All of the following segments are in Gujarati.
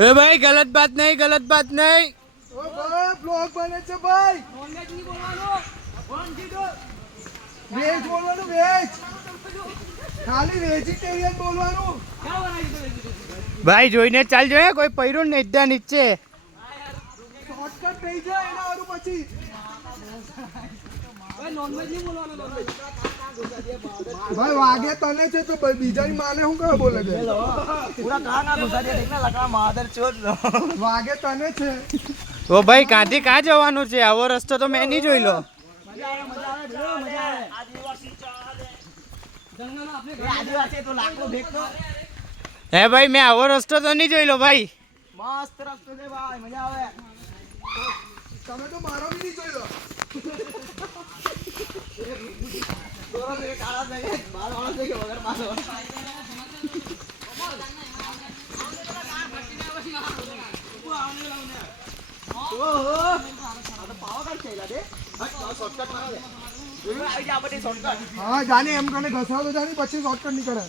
ए भाई गलत बात नहीं, गलत बात नहीं। ओ भाई ब्लॉग बने छे भाई। વેજ બોલવાનું, વેજ ખાલી વેજીટેરિયન બોલવાનું। ભાઈ જોઈને ચાલજો હે, કોઈ પૈરું ને એકદા નીચે શોર્ટકટ થઈ જાય એના વાળું પછી ભાઈ વાગે તને છે તો બીજાની માને હું કહો બોલે છે પૂરા કાના ઘુસા દે દેખના લકડા માદર ચોદ વાગે તને છે। ઓ ભાઈ કાંથી કાં જવાનું છે? આવો રસ્તો તો મેં નહીં જોઈ લો। આદિવાસી તો લાકડો ભેગતો હે ભાઈ મેં આવો રસ્તો તો નહીં જોઈ લો ભાઈ। મસ્ત રસ્તો છે ભાઈ, મજા આવે। તમે તો મારો બી નહીં જોઈ લો। દોરો બે કાળા થઈ ગયા, બાર વાળા થઈ ગયા વગર મારો। ઓહો આ તો પાવાગઢ છે લાડે। હટ શોર્ટકટ મારો દે આવી જા બધી શોર્ટકટ। હા જાને એમ કને ઘસાવ તો જાની પછી શોર્ટકટ નીકળે।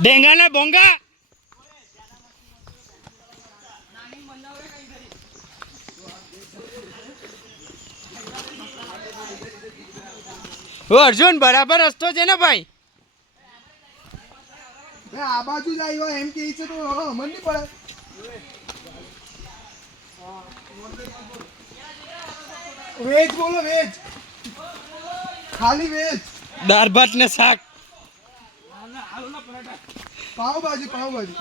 ડેંગા ને બોંગા ઓ અર્જુન બરાબર રસ્તો છે ને ભાઈ? આ બાજુ જ આવ્યો એમ કે છે તો અમન નહીં પડે। વેજ બોલો, વેજ ખાલી વેજ। દાળ ભાત ને શાક। પાવભાજી, પાવભાજી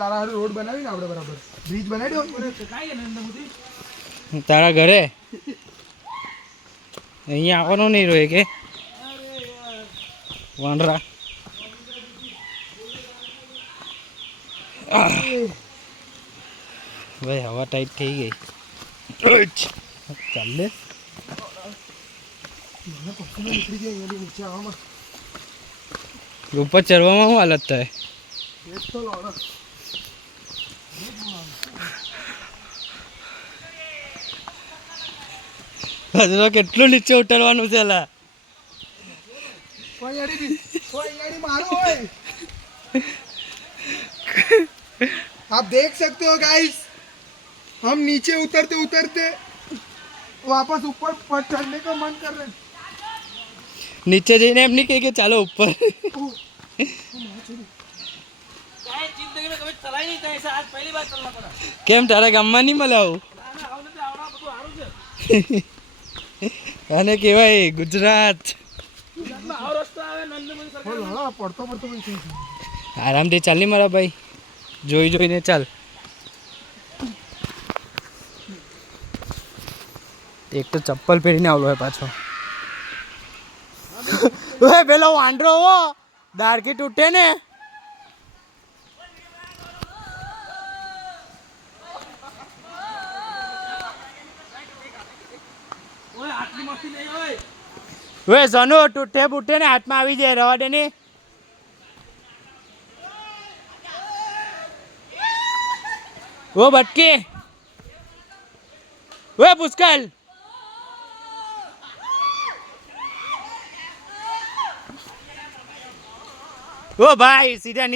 તારા હારું રોડ બનાવીને આપણે બરાબર બ્રિજ બનાવી દો તારા ઘરે અહીંયા આવવાનો નહીં રોય કે વાંદરા? ભાઈ હવા ટાઈટ થઈ ગઈ। ચાલ લે નીકળી જાય અહીંયાથી નીચે આવવામાં ઉપર ચડવામાં શું હાલત થાય? વેજ તો લોડો હજુ કેટલું નીચે ઉતરવાનું છે લા? કોઈ अड़ी मारो ओए। आप देख सकते हो गाइस, हम नीचे उतरते उतरते वापस ऊपर चढ़ने का मन कर रहे हैं। નીચે જઈને એમ નહીં કે ચાલો ઉપર। કેમ તારા ગામમાં નહીં મળે આવું? આને કહેવાય ગુજરાત। પડતો પડતો આરામથી ચાલ નહીં મારા ભાઈ, જોઈ જોઈને ચાલ। એક તો ચપ્પલ પહેરીને આવલો હોય પાછો। ઓય પેલો વાંદરો હો દારકી તૂટે ને। वे सनु टूटे फूटे ने हाथ में આવી જાય, રવા દે ને। वो बटके वे पुष्कल वो भाई सीधा नीचे।